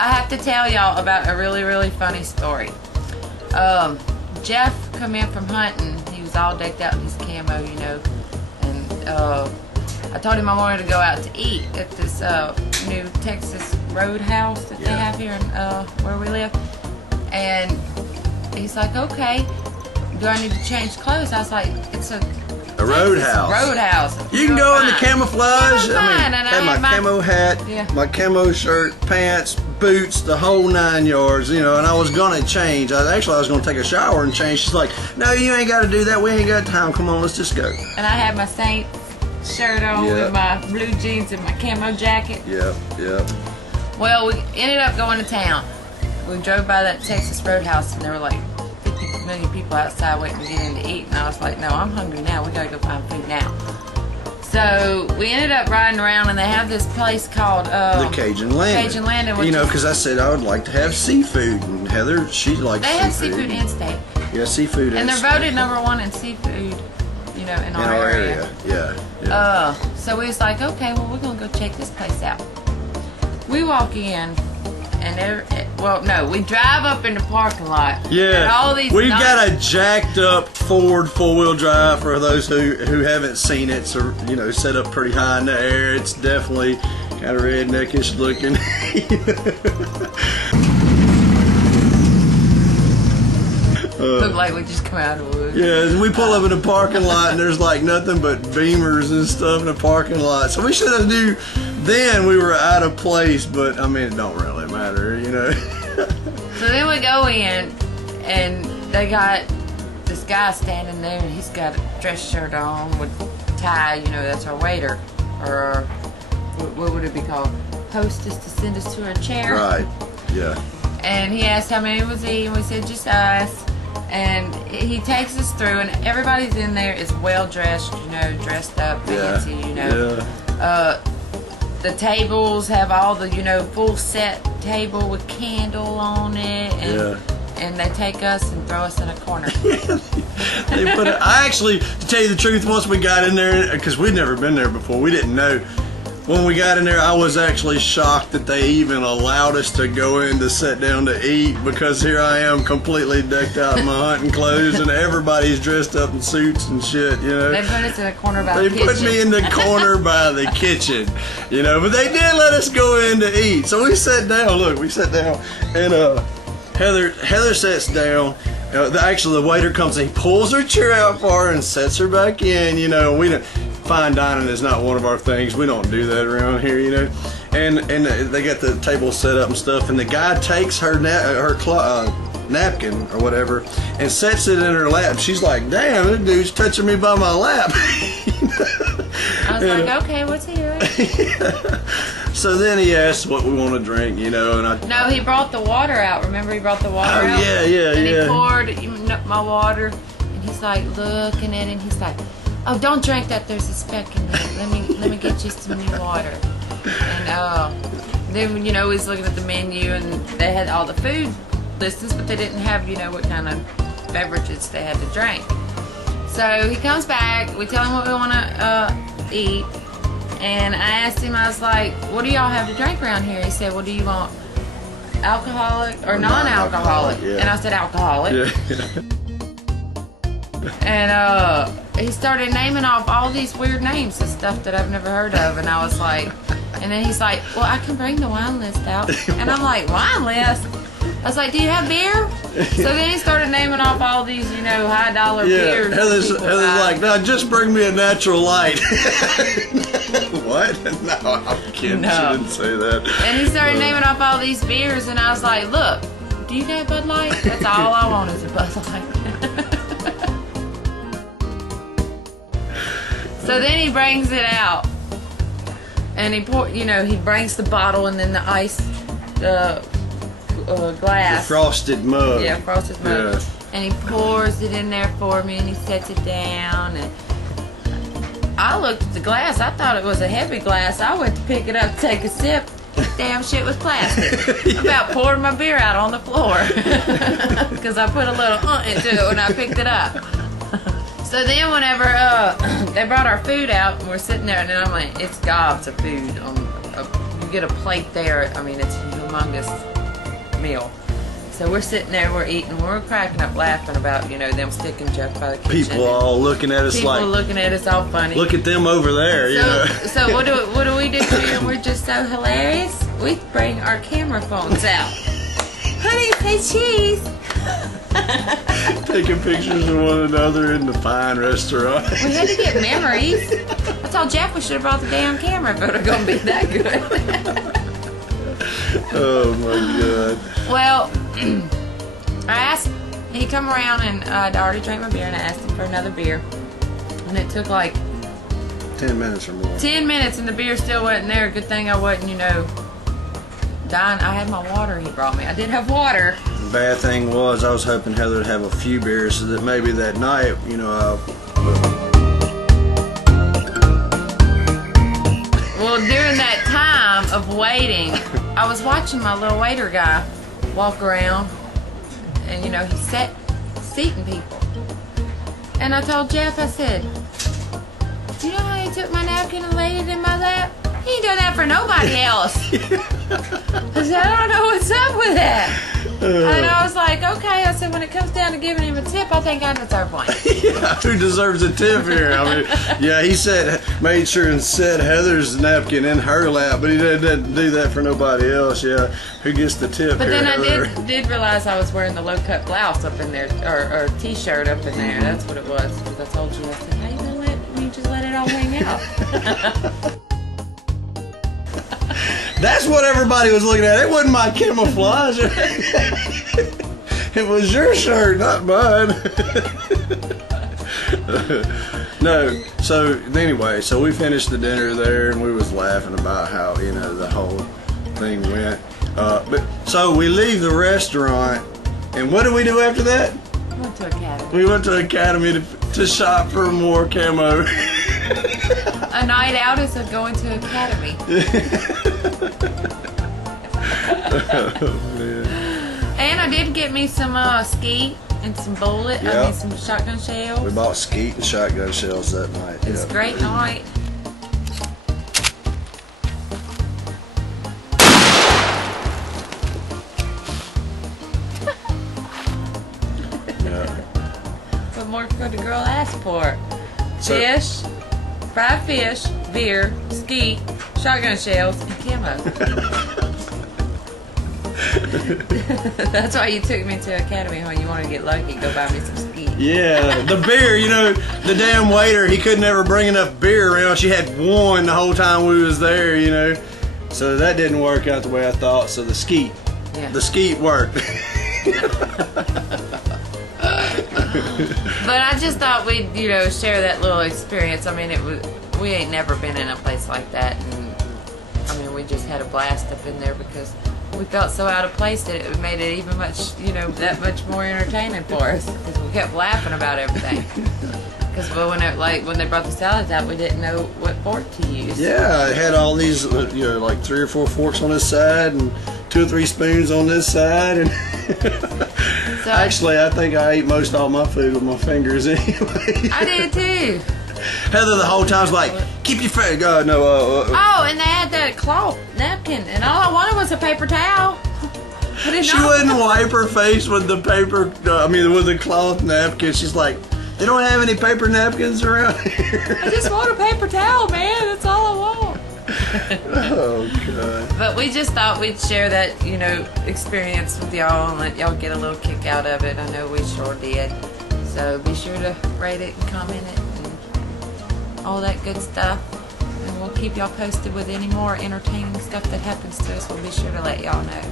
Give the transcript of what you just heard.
I have to tell y'all about a really, really funny story. Jeff come in from hunting. He was all decked out in his camo, you know. And I told him I wanted to go out to eat at this new Texas Roadhouse that they have here in where we live. And he's like, okay, do I need to change clothes? I was like, it's a roadhouse. Roadhouse. You can go in the camouflage. I had my camo hat, my camo shirt, pants, boots, the whole 9 yards, you know, and I was gonna change. I was gonna take a shower and change. She's like, no, you ain't gotta do that. We ain't got time. Come on, let's just go. And I had my Saints shirt on with my blue jeans and my camo jacket. Yep. Well, we ended up going to town. We drove by that Texas Roadhouse and there were like 50 million people outside waiting to get in to eat. And I was like, no, I'm hungry now. We gotta go find food now. So we ended up riding around and they have this place called the Cajun Landing. Cajun Landing. You know, because I said I would like to have seafood, and Heather, she likes seafood. They have seafood and steak. Yeah, seafood and they're steak. voted #1 in seafood, you know, in our area. Yeah. So we was like, okay, well, we're gonna go check this place out. We walk in, and we drive up in the parking lot. Yeah, and all these we've got a jacked up Ford 4-wheel drive for those who haven't seen it. So, you know, set up pretty high in the air. It's definitely kind of redneckish looking. Look like we just come out of the woods. Yeah, and we pull up in the parking lot and there's like nothing but Beamers and stuff in the parking lot. So we should have knew then we were out of place, but I mean, it don't really matter, you know. So then we go in and they got this guy standing there and he's got a dress shirt on with tie, you know, that's our waiter, or what would it be called? Hostess to send us to our chair. Right, yeah. And he asked how many was he, and we said just us. And he takes us through, and everybody's in there is well dressed, you know, dressed up, fancy, you know. The tables have all the, you know, full set table with candle on it, and they take us and throw us in a corner. I actually, to tell you the truth, once we got in there, because we'd never been there before, we didn't know. When we got in there, I was actually shocked that they even allowed us to go in to sit down to eat, because here I am completely decked out in my hunting clothes and everybody's dressed up in suits and shit, you know. They put us in a corner by the kitchen. They put me in the corner by the kitchen, you know, but they did let us go in to eat. So we sat down, look, we sat down, and Heather sits down. Actually, the waiter comes and he pulls her chair out for her and sets her back in, you know. We don't. Fine dining is not one of our things. We don't do that around here, you know. And they got the table set up and stuff, and the guy takes her napkin or whatever and sets it in her lap. She's like, damn, this dude's touching me by my lap. I was like, okay, what's he doing? So then he asked what we want to drink, you know, and No, he brought the water out. Remember, he brought the water out? Yeah. And he poured my water, and he's like looking at it, and he's like, oh, don't drink that. There's a speck in there. Let me get you some new water. And then, you know, he's looking at the menu, and they had all the food listings, but they didn't have, you know, what kind of beverages they had to drink. So he comes back. We tell him what we want to eat, and I asked him. I was like, "What do y'all have to drink around here?" He said, "Well, do you want alcoholic or non-alcoholic?" Yeah. And I said, "Alcoholic." Yeah. And he started naming off all these weird names of stuff that I've never heard of, and I was like, and then he's like, well, I can bring the wine list out. And I'm like, wine list? I was like, do you have beer? So then he started naming off all these, you know, high dollar beers. Heather's like, no, just bring me a natural light. What? No, I'm kidding. No. She didn't say that. And he started naming off all these beers, and I was like, look, do you got Bud Light? That's all I want is a Bud Light. So then he brings it out, and he he brings the bottle and then the ice glass. The frosted mug. Yeah, frosted mug. Yeah. And he pours it in there for me, and he sets it down. And I looked at the glass. I thought it was a heavy glass. I went to pick it up to take a sip. Damn shit was plastic. I about poured my beer out on the floor because I put a little into it when I picked it up. So then whenever they brought our food out, and we're sitting there, and then I'm like, it's gobs of food. You get a plate there. I mean, it's humongous meal. So we're sitting there, we're eating, we're cracking up laughing about, you know, them sticking Jeff by the kitchen. People all looking at us like, people looking at us all funny. look at them over there, you know. So what do we do? And we're just so hilarious. We bring our camera phones out. Honey, say cheese. Taking pictures of one another in the fine restaurant. We had to get memories. I told Jeff we should have brought the damn camera if it was going to be that good. Oh my God. Well, I asked, he come around and I'd already drank my beer and I asked him for another beer. And it took like 10 minutes or more. 10 minutes and the beer still wasn't there. Good thing I wasn't, you know, dying. I had my water he brought me. I did have water. The bad thing was I was hoping Heather would have a few beers so that maybe that night, you know, well, during that time of waiting, I was watching my little waiter guy walk around and, you know, he's seating people. And I told Jeff, I said, you know how he took my napkin and laid it in my lap? He ain't done that for nobody else. I said, I don't know what's up with that. And I was like, okay. I said, when it comes down to giving him a tip, I think I deserve one. Yeah, who deserves a tip here? I mean, yeah, he made sure and set Heather's napkin in her lap, but he didn't do that for nobody else. Yeah, who gets the tip? But here, then Heather? I did realize I was wearing the low-cut blouse up in there, or t-shirt up in there. That's what it was. Because I told you, I said, how you gonna you just let it all hang out? That's what everybody was looking at. It wasn't my camouflage. It was your shirt, not mine. No. So anyway, so we finished the dinner there, and we was laughing about how, you know, the whole thing went. But so we leave the restaurant, and what did we do after that? Went to Academy. We went to Academy to shop for more camo. A night out is going to Academy. Oh, man. And I did get me some skeet and some bullet. Yep. I mean some shotgun shells. We bought skeet and shotgun shells that night. It was a great night. Yeah. What more could the girl ask for? So- Fish, fried fish, beer, skeet, shotgun shells, and camo. That's why you took me to Academy, huh? You wanted to get lucky, go buy me some skeet. Yeah, the beer, you know, the damn waiter, he couldn't ever bring enough beer around. She had one the whole time we was there, you know. So that didn't work out the way I thought. So the skeet worked. But I just thought we'd, you know, share that little experience. I mean, we ain't never been in a place like that, and I mean, we just had a blast up in there because we felt so out of place that it made it even much, you know, that much more entertaining for us because we kept laughing about everything. Because when they brought the salads out, we didn't know what fork to use. Yeah, it had all these, you know, like 3 or 4 forks on this side and 2 or 3 spoons on this side, and So, actually, I think I ate most all my food with my fingers anyway. I did too. Heather the whole time's like, keep your finger. God, no. Oh, and they had that cloth napkin, and all I wanted was a paper towel. She wouldn't wipe her face with the paper. With the cloth napkin. She's like, they don't have any paper napkins around here. I just want a paper towel, man. That's all I want. Oh God. But we just thought we'd share that, you know, experience with y'all and let y'all get a little kick out of it. I know we sure did. So be sure to rate it and comment it and all that good stuff. And we'll keep y'all posted with any more entertaining stuff that happens to us. We'll be sure to let y'all know.